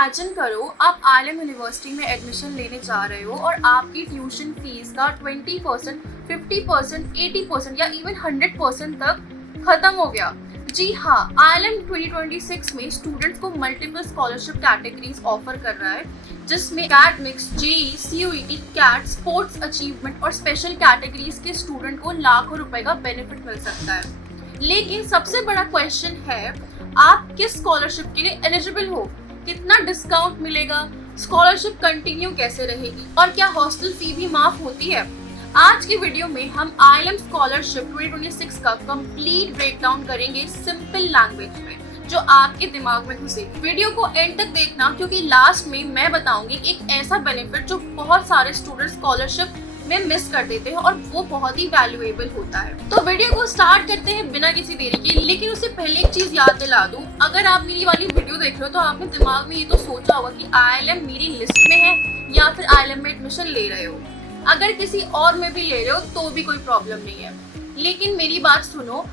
Imagine करो आप आलम university में एडमिशन लेने जा रहे हो और आपकी ट्यूशन फीस का 20%, 50%, 80% या इवन 100% तक खत्म हो गया। जी हाँ, आलम 2026 में स्टूडेंट्स को मल्टीपल स्कॉलरशिप कैटेगरीज ऑफर कर रहा है, जिसमें academics, JEE, CUET, CAT, sports achievement और स्पेशल कैटेगरीज के स्टूडेंट को लाखों रुपए का बेनिफिट मिल सकता है। लेकिन सबसे बड़ा क्वेश्चन है, आप किस स्कॉलरशिप के लिए एलिजिबल हो, कितना डिस्काउंट मिलेगा, स्कॉलरशिप कंटिन्यू कैसे रहेगी और क्या हॉस्टल फी भी माफ होती है। आज की वीडियो में हम आईएलएम स्कॉलरशिप 2026 का कंप्लीट ब्रेकडाउन करेंगे सिंपल लैंग्वेज में, जो आपके दिमाग में घुसेगी। वीडियो को एंड तक देखना, क्योंकि लास्ट में मैं बताऊंगी एक ऐसा बेनिफिट जो बहुत सारे स्टूडेंट स्कॉलरशिप में मिस कर देते हैं और वो बहुत ही वैल्यूएबल होता है। तो वीडियो को स्टार्ट करते हैं बिना किसी देरी के। लेकिन उससे पहले एक चीज याद दिला दूं, अगर आप मेरी वाली वीडियो देख रहे हो तो आपने दिमाग में ये तो सोचा होगा कि आईएलएम मेरी लिस्ट में है या फिर आईएलएम में एडमिशन ले रहे हो। अगर किसी और में भी ले रहे हो तो भी कोई प्रॉब्लम नहीं है, लेकिन मेरी बात सुनो,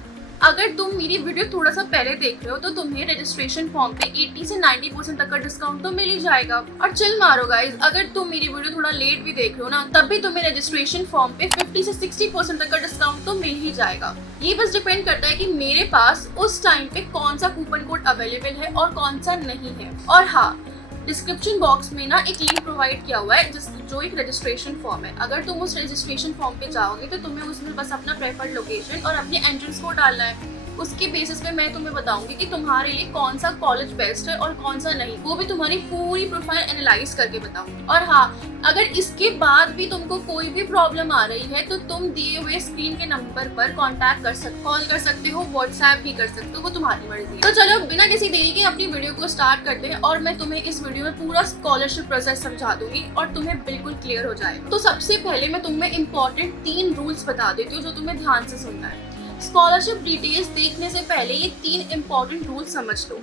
अगर तुम मेरी वीडियो थोड़ा सा पहले देख रहे हो तो तुम्हें रजिस्ट्रेशन फॉर्म पे 80 से 90% तक का डिस्काउंट तो मिल ही जाएगा। और चिल मारो गाइस, अगर तुम मेरी वीडियो थोड़ा लेट भी देख रहे हो ना, तब भी तुम्हें रजिस्ट्रेशन फॉर्म पे 50 से 60% तक का डिस्काउंट तो मिल ही जाएगा। ये बस डिपेंड करता है कि मेरे पास उस टाइम पे कौन सा कूपन कोड अवेलेबल है और कौन सा नहीं है। और हाँ, डिस्क्रिप्शन बॉक्स में ना एक लिंक प्रोवाइड किया हुआ है जो एक रजिस्ट्रेशन फॉर्म है। अगर तुम उस रजिस्ट्रेशन फॉर्म पे जाओगे तो तुम्हें उसमें बस अपना प्रेफर्ड लोकेशन और अपने एंट्रेंस कोड डालना है। उसके बेसिस पे मैं तुम्हें बताऊंगी कि तुम्हारे लिए कौन सा कॉलेज बेस्ट है और कौन सा नहीं, वो भी तुम्हारी पूरी प्रोफाइल एनालाइज करके बताऊंगी। और हाँ, अगर इसके बाद भी तुमको कोई भी प्रॉब्लम आ रही है तो तुम दिए हुए स्क्रीन के नंबर पर कॉन्टैक्ट कर सकते, कॉल कर सकते हो, व्हाट्सएप भी कर सकते हो, वो तुम्हारी मर्जी है। तो चलो बिना किसी देरी के अपनी वीडियो को स्टार्ट करते हैं और मैं तुम्हें इस वीडियो में पूरा स्कॉलरशिप प्रोसेस समझा दूंगी और तुम्हें बिल्कुल क्लियर हो जाएगा। तो सबसे पहले मैं तुम्हें इंपॉर्टेंट 3 रूल्स बता देती हूँ जो तुम्हें ध्यान से सुनना है। स्कॉलरशिप डिटेल्स देखने से पहले ये 3 इंपॉर्टेंट रूल समझ लो।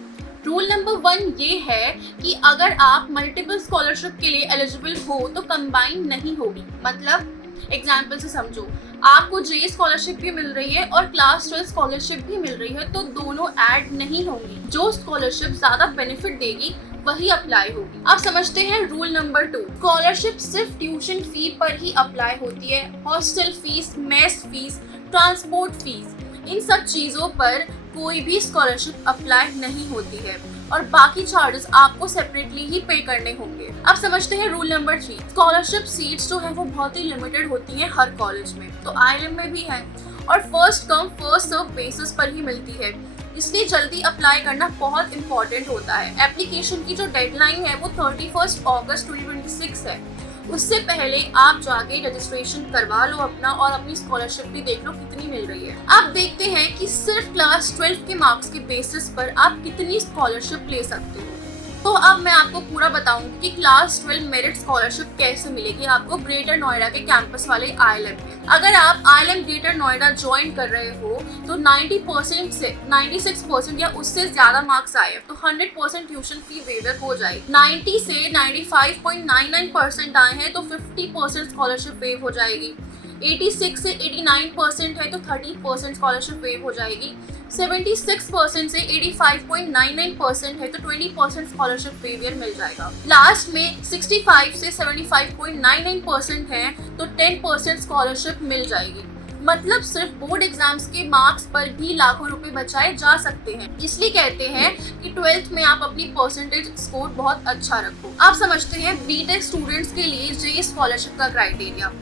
रूल नंबर 1 ये है कि अगर आप मल्टीपल स्कॉलरशिप के लिए एलिजिबल हो तो कंबाइन नहीं होगी। मतलब एग्जाम्पल से समझो, आपको जे स्कॉलरशिप भी मिल रही है और क्लास 12 स्कॉलरशिप भी मिल रही है, तो दोनों ऐड नहीं होंगी। जो स्कॉलरशिप ज्यादा बेनिफिट देगी वही अप्लाई होगी। अब समझते हैं रूल नंबर 2। स्कॉलरशिप सिर्फ ट्यूशन फी पर ही अप्लाई होती है। Hostel fees, mess fees, transport fees, इन सब चीजों पर कोई भी स्कॉलरशिप अप्लाई नहीं होती है और बाकी चार्जेस आपको सेपरेटली ही पे करने होंगे। अब समझते हैं रूल नंबर 3। स्कॉलरशिप सीट्स जो है वो बहुत ही लिमिटेड होती हैं हर कॉलेज में, तो आईएलएम में भी है, और first come first serve basis पर ही मिलती है, इसलिए जल्दी अप्लाई करना बहुत इंपॉर्टेंट होता है। एप्लीकेशन की जो डेडलाइन है वो 31 अगस्त 2026 है। उससे पहले आप जाके रजिस्ट्रेशन करवा लो अपना और अपनी स्कॉलरशिप भी देख लो कितनी मिल रही है। अब देखते हैं कि सिर्फ क्लास 12 के मार्क्स के बेसिस पर आप कितनी स्कॉलरशिप ले सकते हो। तो अब मैं आपको पूरा बताऊंगी कि क्लास 12 मेरिट स्कॉलरशिप कैसे मिलेगी आपको ग्रेटर नोएडा के कैंपस वाले आईएलएम में। अगर आप आईएलएम ग्रेटर नोएडा ज्वाइन कर रहे हो तो 90% से 96% या उससे ज्यादा मार्क्स आए तो 100% ट्यूशन फी वेवर हो जाएगी। 90 से 95.99% आए हैं तो 50% स्कॉलरशिप वेव हो जाएगी। 86 से 89% है तो 30% स्कॉलरशिप वेव हो जाएगी। 76% से 85.99% है तो 20% स्कॉलरशिप वेवियर मिल जाएगा। लास्ट में 65 से 75.99% है तो 10% स्कॉलरशिप मिल जाएगी। मतलब सिर्फ बोर्ड एग्जाम्स के मार्क्स पर भी लाखों रुपए बचाए जा सकते हैं। इसलिए कहते हैं कि 12th में आप अपनी परसेंटेज स्कोर बहुत अच्छा रखो। अब समझते हैं बीटेक स्टूडेंट्स के लिए जे स्कॉलरशिप का क्राइटेरिया।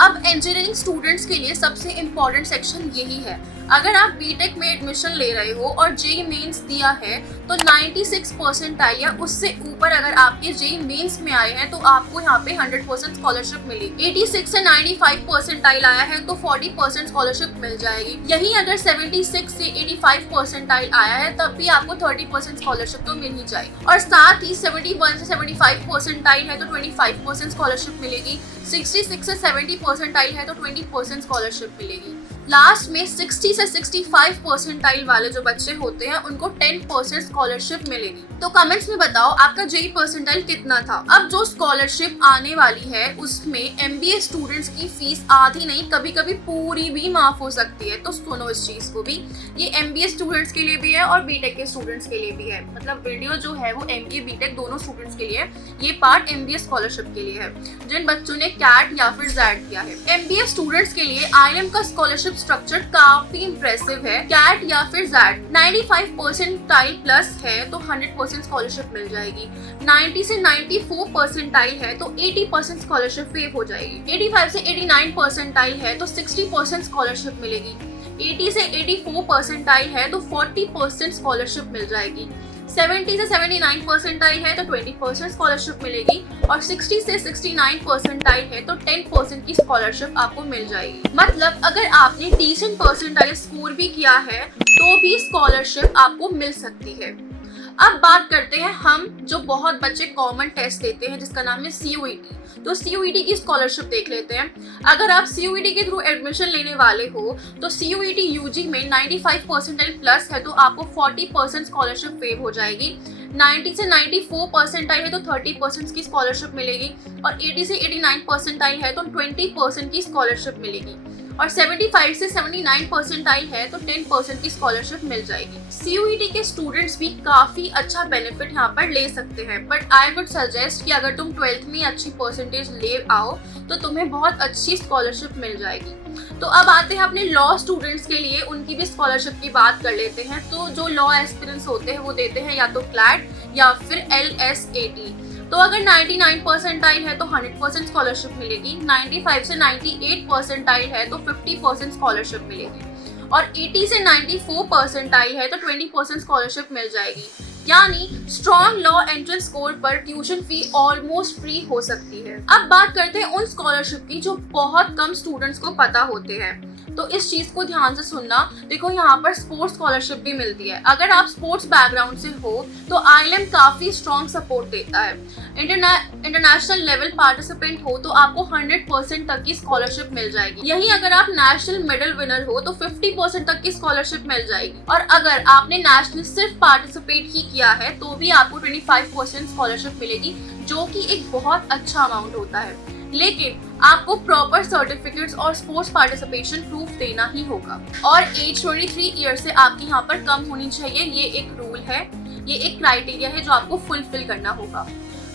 अब इंजीनियरिंग स्टूडेंट्स के लिए सबसे इम्पोर्टेंट सेक्शन यही है। अगर आप बीटेक में एडमिशन ले रहे हो और जेई मेंस दिया है तो 96 परसेंटाइल या उससे ऊपर अगर आपके जेई मेंस में आए हैं तो आपको यहाँ पे 100% स्कॉलरशिप मिलेगी। 86 से 95 परसेंटाइल आया है तो 40% स्कॉलरशिप मिल जाएगी। यही अगर 76 से 85 परसेंटाइल आया है तब भी आपको 30% स्कॉलरशिप तो मिल ही जाएगी। और साथ ही 71 से 75 परसेंटाइल है तो 25% स्कॉलरशिप मिलेगी। 66 से 70 परसेंटाइल है तो 20% स्कॉलरशिप मिलेगी। लास्ट में 60 से 65 परसेंटाइल वाले जो बच्चे होते हैं उनको 10% स्कॉलरशिप मिलेगी। तो कमेंट्स में बताओ आपका जेई परसेंटाइल कितना था। अब जो स्कॉलरशिप आने वाली है उसमें एमबीए स्टूडेंट्स की फीस आधी नहीं कभी कभी पूरी भी माफ हो सकती है, तो सुनो इस चीज को भी। ये एमबीए स्टूडेंट्स के लिए भी है और बीटेक के स्टूडेंट्स के लिए भी है, मतलब वीडियो जो है वो एमबीए बीटेक दोनों स्टूडेंट्स के लिए है, ये पार्ट एमबीए स्कॉलरशिप के लिए है जिन बच्चों ने कैट या फिर जैड किया है। एमबीए स्टूडेंट्स के लिए आईएलएम का स्कॉलरशिप स्ट्रक्चर काफी इंप्रेसिव है। कैट या फिर जैड 95 परसेंटाइल प्लस है तो 100% स्कॉलरशिप मिल जाएगी। 90 से 94 परसेंटाइल है तो 80% स्कॉलरशिप वेव हो जाएगी। 85 से 89 परसेंटाइल है तो 60% स्कॉलरशिप मिलेगी। 80 से 84 परसेंटाइल है तो 40% स्कॉलरशिप मिल जाएगी। 70 से 79 परसेंटाइल है तो 20% स्कॉलरशिप मिलेगी और 60 से 69 परसेंटाइल है तो 10% की स्कॉलरशिप आपको मिल जाएगी। मतलब अगर आपने डिसेंट परसेंटाइल स्कोर भी किया है तो भी स्कॉलरशिप आपको मिल सकती है। अब बात करते हैं हम जो बहुत बच्चे कॉमन टेस्ट देते हैं जिसका नाम है CUET। तो CUET की स्कॉलरशिप देख लेते हैं। अगर आप CUET के थ्रू एडमिशन लेने वाले हो तो CUET UG में 95 परसेंटाइल प्लस है तो आपको 40% स्कॉलरशिप वेव हो जाएगी। 90 से 94 परसेंटाइल है तो 30% की स्कॉलरशिप मिलेगी और 80 से 89 परसेंटाइल है तो 20% की स्कॉलरशिप मिलेगी और 75 से 79 परसेंटाइल है तो 10% की स्कॉलरशिप मिल जाएगी। CUET के स्टूडेंट्स भी काफी अच्छा बेनिफिट यहाँ पर ले सकते हैं, बट आई वुड सजेस्ट कि अगर तुम 12th में अच्छी परसेंटेज ले आओ तो तुम्हें बहुत अच्छी स्कॉलरशिप मिल जाएगी। तो अब आते हैं अपने लॉ स्टूडेंट्स के लिए, उनकी भी स्कॉलरशिप की बात कर लेते हैं। तो जो लॉ एस्पिरेंट्स होते हैं वो देते हैं या तो क्लैट या फिर LSAT। तो अगर 99 परसेंटाइल है तो 100% स्कॉलरशिप मिलेगी। 95 से 98 परसेंटाइल है तो 50% स्कॉलरशिप मिलेगी और 80 से 94 परसेंटाइल है तो 20% स्कॉलरशिप मिल जाएगी। यानी स्ट्रॉन्ग लॉ एंट्रेंस स्कोर पर ट्यूशन फी ऑलमोस्ट फ्री हो सकती है। अब बात करते हैं उन स्कॉलरशिप की जो बहुत कम स्टूडेंट्स को पता होते हैं, तो इस चीज को ध्यान से सुनना। देखो यहाँ पर स्पोर्ट्स स्कॉलरशिप भी मिलती है। अगर आप स्पोर्ट्स बैकग्राउंड से हो तो आईएलएम काफी स्ट्रॉन्ग सपोर्ट देता है। इंटरनेशनल लेवल पार्टिसिपेंट हो तो आपको 100% तक की स्कॉलरशिप मिल जाएगी। यही अगर आप नेशनल मेडल विनर हो तो 50% तक की स्कॉलरशिप मिल जाएगी और अगर आपने नेशनल सिर्फ पार्टिसिपेट ही किया है तो भी आपको 25% स्कॉलरशिप मिलेगी, जो कि एक बहुत अच्छा अमाउंट होता है। लेकिन आपको प्रॉपर सर्टिफिकेट्स और स्पोर्ट्स पार्टिसिपेशन प्रूफ देना ही होगा और एज 23 ईयर से आपकी यहाँ पर कम होनी चाहिए। ये एक रूल है, ये एक क्राइटेरिया है जो आपको फुलफिल करना होगा।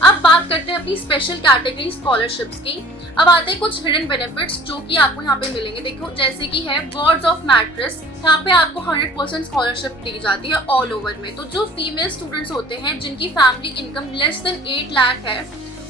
अब बात करते हैं अपनी स्पेशल कैटेगरी स्कॉलरशिप्स की। अब आते हैं कुछ हिडन बेनिफिट्स जो कि आपको यहाँ पे मिलेंगे। देखो जैसे कि है वर्ड्स ऑफ मैट्रिस, यहाँ पे आपको 100% स्कॉलरशिप दी जाती है ऑल ओवर में। तो जो फीमेल स्टूडेंट्स होते हैं जिनकी family income less than 8 lakh है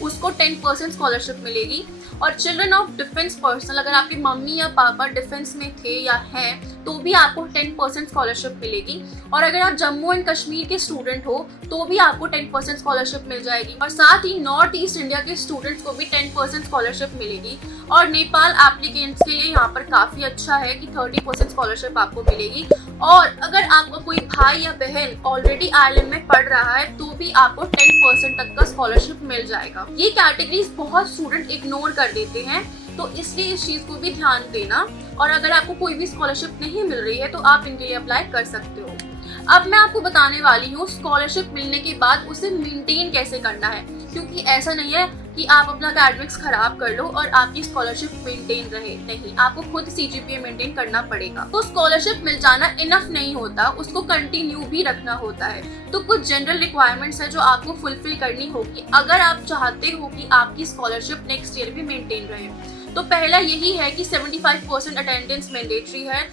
उसको 10% स्कॉलरशिप मिलेगी और चिल्ड्रन ऑफ डिफेंस पर्सनल, अगर आपकी मम्मी या पापा डिफेंस में थे या हैं तो भी आपको 10% स्कॉलरशिप मिलेगी और अगर आप जम्मू एंड कश्मीर के स्टूडेंट हो तो भी आपको 10% स्कॉलरशिप मिल जाएगी और साथ ही नॉर्थ ईस्ट इंडिया के स्टूडेंट्स को भी 10% स्कॉलरशिप मिलेगी और नेपाल एप्लीकेंट्स के लिए यहाँ पर काफ़ी अच्छा है कि 30% स्कॉलरशिप आपको मिलेगी और अगर आपका कोई भाई या बहन ऑलरेडी आईएलएम में पढ़ रहा है तो भी आपको 10% तक का स्कॉलरशिप मिल जाएगा। ये कैटेगरीज बहुत स्टूडेंट इग्नोर कर देते हैं, तो इसलिए इस चीज़ को भी ध्यान देना और अगर आपको कोई भी स्कॉलरशिप नहीं मिल रही है तो आप इनके लिए अप्लाई कर सकते हो। अब मैं आपको बताने वाली हूँ स्कॉलरशिप मिलने के बाद उसे मेंटेन कैसे करना है, क्योंकि ऐसा नहीं है कि आप अपना एकेडमिक्स खराब कर लो और आपकी स्कॉलरशिप मेंटेन रहे, नहीं, आपको खुद सीजीपीए मेंटेन करना पड़ेगा। तो स्कॉलरशिप मिल जाना इनफ नहीं होता, उसको कंटिन्यू भी रखना होता है। तो कुछ जनरल रिक्वायरमेंट्स है जो आपको फुलफिल करनी होगी अगर आप चाहते हो कि आपकी स्कॉलरशिप नेक्स्ट ईयर भी मेंटेन रहे। तो पहला यही है कि 75% अटेंडेंस मैंडेटरी है,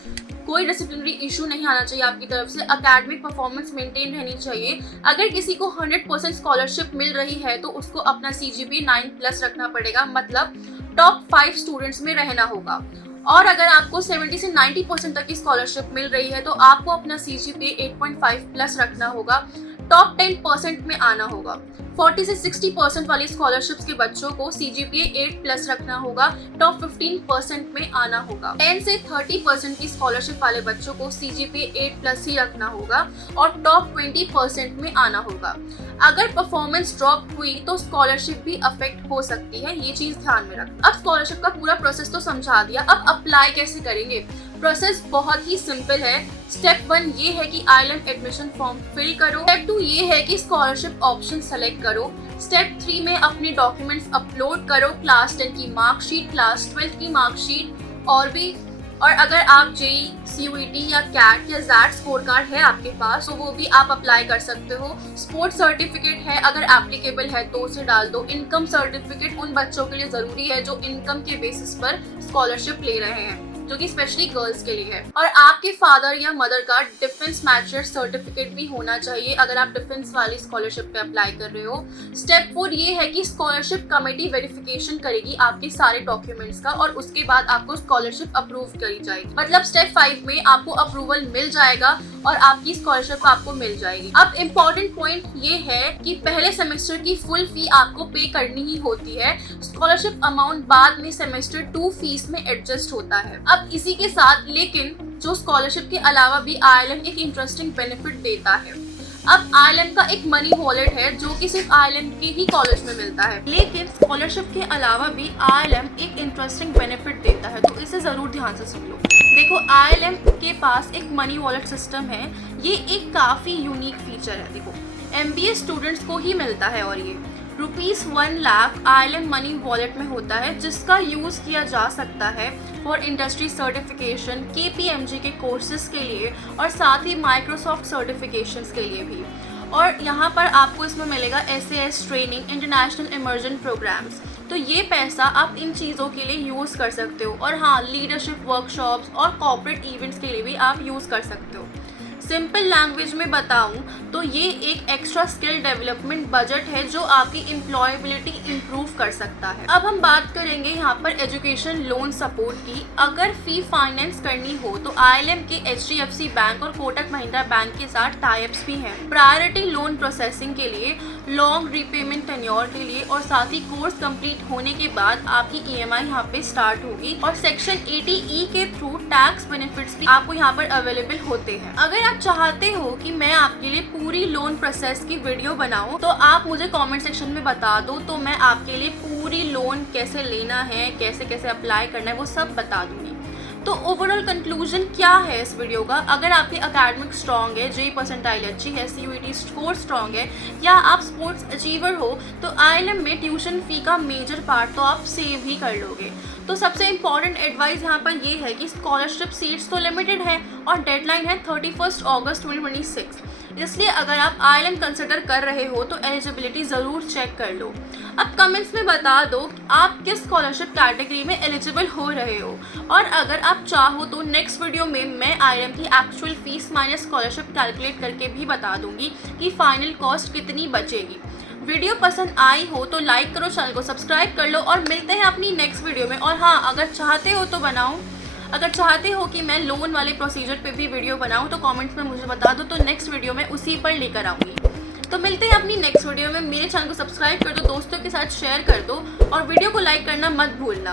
कोई डिसिप्लिनरी इशू नहीं आना चाहिए आपकी तरफ से, एकेडमिक परफॉर्मेंस मेंटेन रहनी चाहिए। अगर किसी को 100% स्कॉलरशिप मिल रही है तो उसको अपना CGPA 9+ रखना पड़ेगा, मतलब टॉप 5 स्टूडेंट्स में रहना होगा। और अगर आपको 70 से 90% तक की स्कॉलरशिप मिल रही है तो आपको अपना CGPA 8.5+ रखना होगा, टॉप 10% में आना होगा। 40 से 60% वाली स्कॉलरशिप्स के बच्चों को CGPA 8+ रखना होगा, टॉप 15% में आना होगा। 10 से 30% की स्कॉलरशिप वाले बच्चों को CGPA 8+ ही रखना होगा और टॉप 20% में आना होगा। अगर परफॉर्मेंस ड्रॉप हुई तो स्कॉलरशिप भी अफेक्ट हो सकती है, ये चीज ध्यान में रखना। अब स्कॉलरशिप का पूरा प्रोसेस तो समझा दिया, अब अप्लाई कैसे करेंगे। प्रोसेस बहुत ही सिंपल है। स्टेप 1 ये है कि ILM एडमिशन फॉर्म फिल करो। स्टेप 2 ये है कि स्कॉलरशिप ऑप्शन सेलेक्ट करो। स्टेप 3 में अपने डॉक्यूमेंट्स अपलोड करो, क्लास 10 की मार्कशीट, क्लास 12 की मार्कशीट और अगर आप JEE, CUET या CAT या ZAT स्कोर कार्ड है आपके पास तो वो भी आप अप्लाई कर सकते हो। स्पोर्ट्स सर्टिफिकेट है, अगर एप्लीकेबल है तो उसे डाल दो। इनकम सर्टिफिकेट उन बच्चों के लिए जरूरी है जो इनकम के बेसिस पर स्कॉलरशिप ले रहे हैं, जो कि स्पेशली गर्ल्स के लिए है। और आपके फादर या मदर का डिफेंस मैचर सर्टिफिकेट भी होना चाहिए अगर आप डिफेंस वाली स्कॉलरशिप पे अप्लाई कर रहे हो। स्टेप 4 ये है कि स्कॉलरशिप कमेटी वेरिफिकेशन करेगी आपके सारे डॉक्यूमेंट्स का और उसके बाद आपको स्कॉलरशिप अप्रूव करी जाएगी। मतलब स्टेप 5 में आपको अप्रूवल मिल जाएगा और आपकी स्कॉलरशिप आपको मिल जाएगी। अब इम्पोर्टेंट पॉइंट ये है कि पहले सेमेस्टर की फुल फी आपको पे करनी ही होती है। स्कॉलरशिप अमाउंट बाद में सेमेस्टर 2 फीस में एडजस्ट होता है। अब इसी के साथ लेकिन जो स्कॉलरशिप के अलावा भी ILM एक इंटरेस्टिंग बेनिफिट देता है। अब ILM का एक मनी वॉलेट है जो कि सिर्फ ILM के ही कॉलेज में मिलता है, लेकिन स्कॉलरशिप के अलावा भी ILM एक इंटरेस्टिंग बेनिफिट देता है, तो इसे जरूर ध्यान से सुन लो। देखो ILM के पास एक मनी वॉलेट सिस्टम है, ये एक काफ़ी यूनिक फीचर है। देखो MBA स्टूडेंट्स को ही मिलता है और ये ₹1 लाख ILM मनी वॉलेट में होता है, जिसका यूज़ किया जा सकता है फॉर इंडस्ट्री सर्टिफिकेशन, KPMG के कोर्सेज के लिए और साथ ही माइक्रोसॉफ्ट सर्टिफिकेशंस के लिए भी। और यहाँ पर आपको इसमें मिलेगा SAS training, international immersion programmes. तो ये पैसा आप इन चीज़ों के लिए यूज़ कर सकते हो। और हाँ, लीडरशिप वर्कशॉप्स और कॉर्पोरेट इवेंट्स के लिए भी आप यूज़ कर सकते हो। सिंपल लैंग्वेज में बताऊं तो ये एक एक्स्ट्रा स्किल डेवलपमेंट बजट है जो आपकी एम्प्लॉयबिलिटी इम्प्रूव कर सकता है। अब हम बात करेंगे यहाँ पर एजुकेशन लोन सपोर्ट की। अगर फी फाइनेंस करनी हो तो ILM के HDFC बैंक और कोटक महिंद्रा बैंक के साथ टाइप्स भी हैं। प्रायोरिटी लोन प्रोसेसिंग के लिए, लॉन्ग रीपेमेंट टेन्योर के लिए और साथ ही कोर्स कंप्लीट होने के बाद आपकी EMI यहाँ पे स्टार्ट होगी। और सेक्शन 80E के थ्रू टैक्स बेनिफिट्स भी आपको यहाँ पर अवेलेबल होते हैं। अगर आप चाहते हो कि मैं आपके लिए पूरी लोन प्रोसेस की वीडियो बनाऊं तो आप मुझे कमेंट सेक्शन में बता दो, तो मैं आपके लिए पूरी लोन कैसे लेना है, कैसे कैसे अप्लाई करना है, वो सब बता दूंगी। तो ओवरऑल कंक्लूजन क्या है इस वीडियो का? अगर आपकी एकेडमिक स्ट्रॉन्ग है, JEE परसेंटाइल अच्छी है, CUET स्कोर स्ट्रॉन्ग है या आप स्पोर्ट्स अचीवर हो तो ILM में ट्यूशन फी का मेजर पार्ट तो आप सेव ही कर लोगे। तो सबसे इम्पॉर्टेंट एडवाइस यहाँ पर ये है कि स्कॉलरशिप सीट्स तो लिमिटेड है और डेडलाइन है 31 अगस्त 2026। इसलिए अगर आप ILM कंसिडर कर रहे हो तो एलिजिबिलिटी ज़रूर चेक कर लो। अब कमेंट्स में बता दो आप किस स्कॉलरशिप कैटेगरी में एलिजिबल हो रहे हो, और अगर आप चाहो तो नेक्स्ट वीडियो में मैं ILM की actual fees minus scholarship calculate करके भी बता दूंगी कि फाइनल कॉस्ट कितनी बचेगी। वीडियो पसंद आई हो तो लाइक करो, चैनल को सब्सक्राइब कर लो और मिलते हैं अपनी नेक्स्ट वीडियो में। और हाँ, अगर चाहते हो कि मैं लोन वाले प्रोसीजर पे भी वीडियो बनाऊं तो कमेंट्स में मुझे बता दो, तो नेक्स्ट वीडियो में उसी पर लेकर आऊँगी। तो मिलते हैं अपनी नेक्स्ट वीडियो में। मेरे चैनल को सब्सक्राइब कर दो, दोस्तों के साथ शेयर कर दो और वीडियो को लाइक करना मत भूलना।